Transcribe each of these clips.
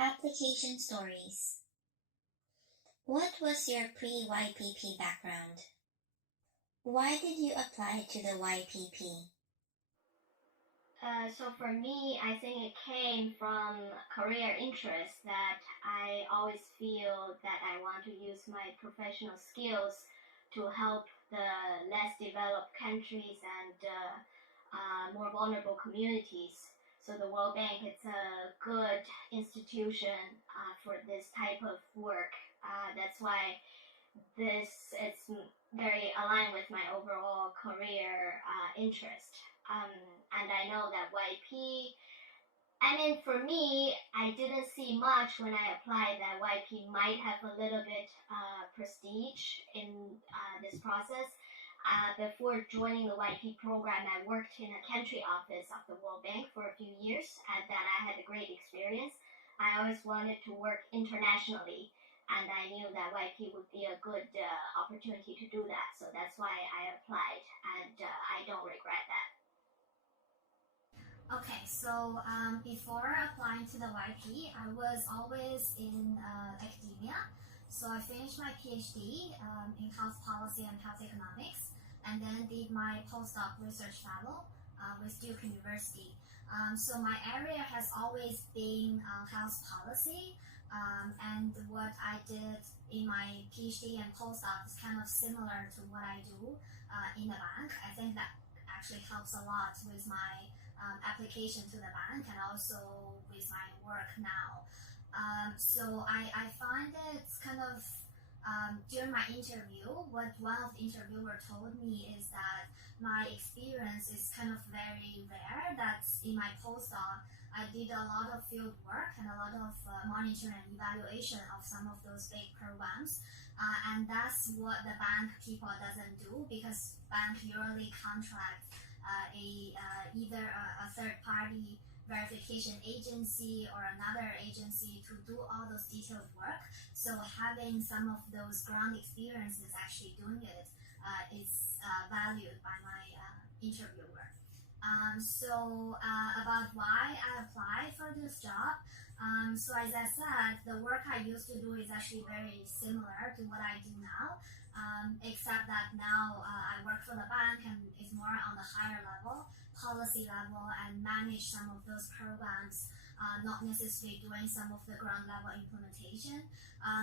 Application stories. What was your pre-YPP background? Why did you apply to the YPP? So for me, I think it came from career interest that I always feel that I want to use my professional skills to help the less developed countries and more vulnerable communities. So the World Bank is a good institution for this type of work. That's why this is very aligned with my overall career interest. And I know that YP, I mean, for me, I didn't see much when I applied that YP might have a little bit prestige in this process. Before joining the YP program, I worked in a country office of the World Bank for a few years, and that I had a great experience. I always wanted to work internationally, and I knew that YP would be a good opportunity to do that. So that's why I applied, and I don't regret that. Okay, so before applying to the YP, I was always in academia. So I finished my PhD in health policy and health economics, and then did my postdoc research fellow with Duke University. So my area has always been health policy, and what I did in my PhD and postdoc is kind of similar to what I do in the bank. I think that actually helps a lot with my application to the bank and also with my work now. So I find it kind of during my interview, what one of the interviewer told me is that my experience is kind of very rare. That's in my postdoc, I did a lot of field work and a lot of monitoring and evaluation of some of those big programs. And that's what the bank people doesn't do, because bank usually contract either a third-party verification agency or another agency to do all those detailed work. So having some of those ground experiences actually doing it is valued by my interviewer. So about why I applied for this job. So as I said, the work I used to do is actually very similar to what I do now. Except that now I work for the bank and is more on the higher level, policy level, and manage some of those programs, not necessarily doing some of the ground level implementation.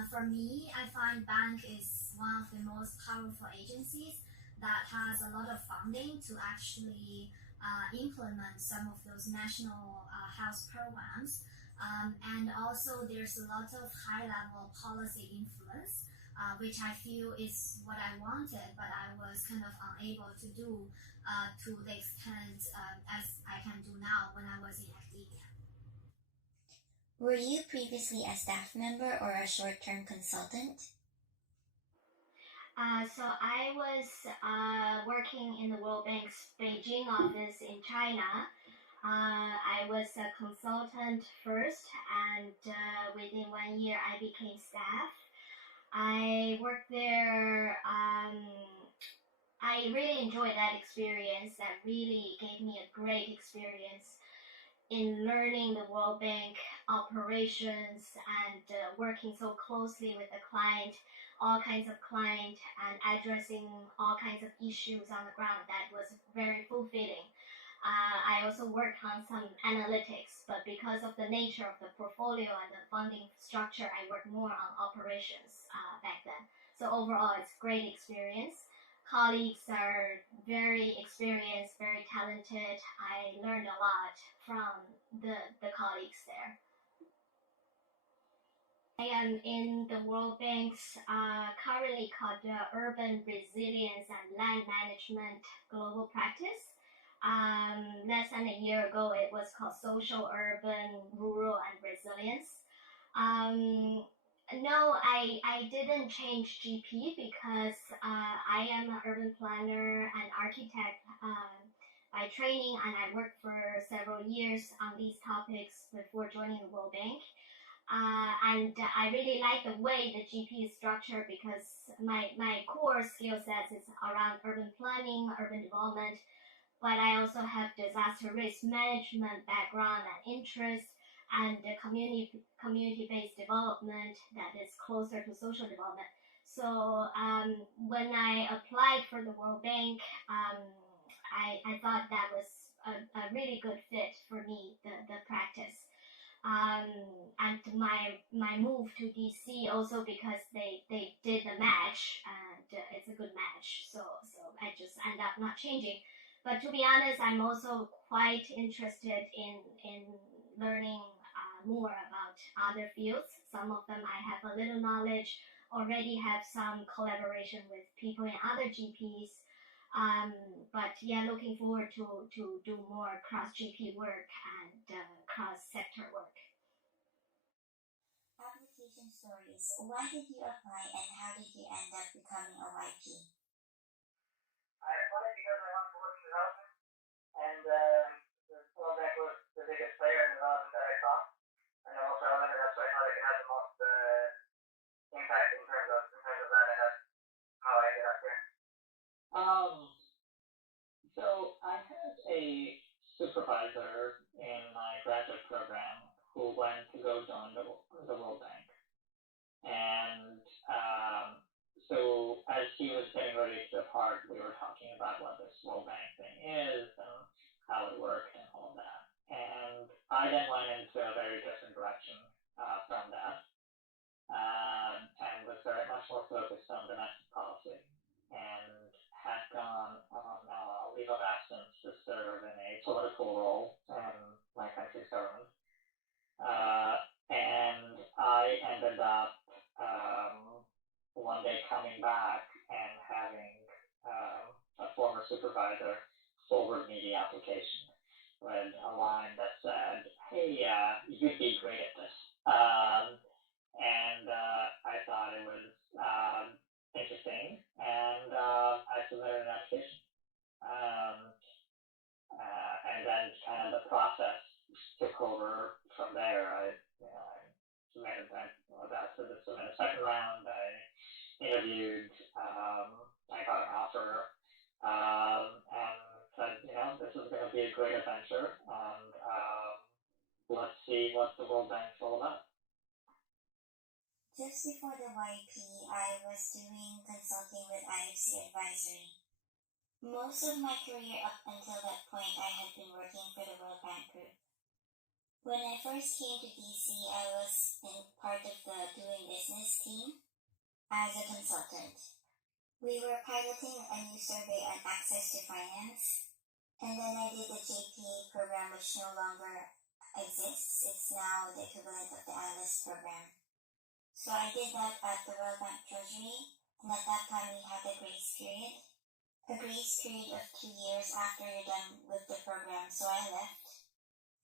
For me, I find bank is one of the most powerful agencies that has a lot of funding to actually implement some of those national health programs. And also there's a lot of high level policy influence, which I feel is what I wanted, but I was kind of unable to do to the extent as I can do now when I was in academia. Were you previously a staff member or a short-term consultant? So I was working in the World Bank's Beijing office in China. I was a consultant first, and within 1 year I became staff. I worked there. I really enjoyed that experience. That really gave me a great experience in learning the World Bank operations and working so closely with the client, all kinds of client, and addressing all kinds of issues on the ground. That was very fulfilling. I also worked on some analytics, but because of the nature of the portfolio and the funding structure, I worked more on operations back then. So overall, it's a great experience. Colleagues are very experienced, very talented. I learned a lot from the colleagues there. I am in the World Bank's currently called the Urban Resilience and Land Management Global Practice. Less than a year ago, it was called Social, Urban, Rural, and Resilience. No, I didn't change GP because I am an urban planner and architect by training, and I worked for several years on these topics before joining the World Bank. And I really like the way the GP is structured, because my core skill sets is around urban planning, urban development, but I also have disaster risk management background and interest, and the community-based development that is closer to social development. So when I applied for the World Bank, I thought that was a really good fit for me, the practice. And my move to DC also because they did the match, and it's a good match. So I just end up not changing. But to be honest, I'm also quite interested in learning more about other fields. Some of them I have a little knowledge, already have some collaboration with people in other GPs. But yeah, looking forward to do more cross GP work and cross sector work. Application stories. Why did you apply and how did you end up becoming a YP? I applied because I wanted to work in development, and the World Bank was the biggest player in development that I saw, and the most relevant, and that's why I thought I could have the most impact in terms of that, and that's how I ended up here. So I had a supervisor in my graduate program who went to go join the World Bank, and so as he was getting ready to depart, we were talking about what this World Bank thing is and how it worked and all of that. And I then went into a very different direction from that, and was very much more focused on domestic policy, and had gone on leave of absence to serve in a political role in my country's government. And I ended up one day coming back and having a former supervisor forward me the application with a line that said, "Hey, you'd be great at this." And I thought it was interesting, and I submitted an application. And then kind of the process took over from there. I submitted that. I was asked to submit a second round. I interviewed. I got an offer, and said, this is going to be a great adventure, and let's see what the World Bank's all about. Just before the YP, I was doing consulting with IFC Advisory. Most of my career up until that point, I had been working for the World Bank Group. When I first came to DC, I was in part of the doing business team as a consultant. We were piloting a new survey on access to finance, and then I did the JPA program, which no longer exists. It's now the equivalent of the analyst program. So I did that at the World Bank Treasury, and at that time we had a grace period. A grace period of 2 years after you're done with the program. So I left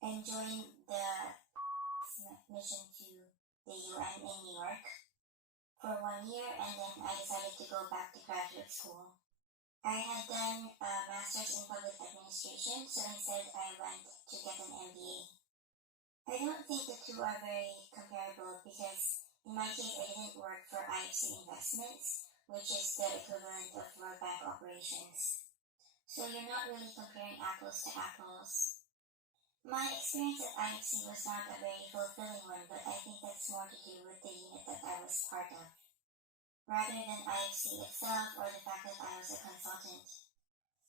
and joined the mission to the UN in New York for 1 year, and then I decided to go back to graduate school. I had done a master's in public administration, so instead I went to get an MBA. I don't think the two are very comparable because in my case I didn't work for IFC Investments, which is the equivalent of World Bank operations. So you're not really comparing apples to apples. My experience at IFC was not a very fulfilling one, but I think that's more to do with the unit that I was part of, rather than IFC itself or the fact that I was a consultant.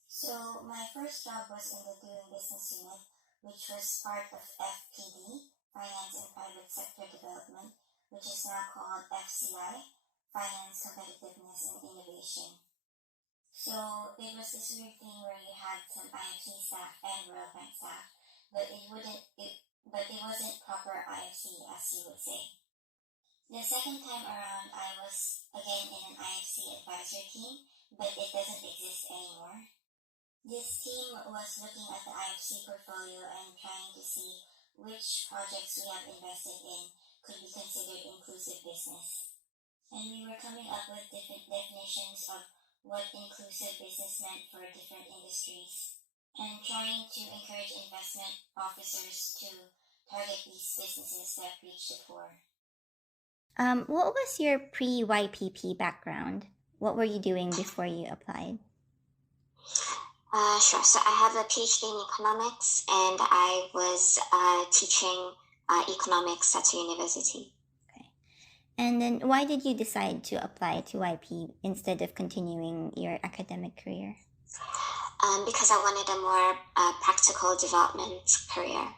So my first job was in the doing business unit, which was part of FPD, Finance and Private Sector Development, which is now called FCI, Finance, Competitiveness, and Innovation. So it was this weird thing where you had some IFC staff and World Bank staff, but it wasn't proper IFC, as you would say. The second time around, I was again in an IFC advisory team, but it doesn't exist anymore. This team was looking at the IFC portfolio and trying to see which projects we have invested in could be considered inclusive business. And we were coming up with different definitions of what inclusive business meant for different industries, and trying to encourage investment officers to target these businesses that reach the poor. What was your pre-YPP background? What were you doing before you applied? Sure. So I have a PhD in economics, and I was teaching economics at university. Okay. And then why did you decide to apply to YP instead of continuing your academic career? Because I wanted a more practical development career.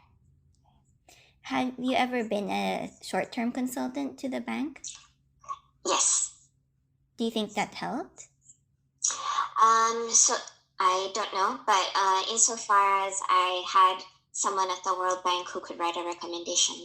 Have you ever been a short-term consultant to the bank? Yes. Do you think that helped? So I don't know, but insofar as I had someone at the World Bank who could write a recommendation,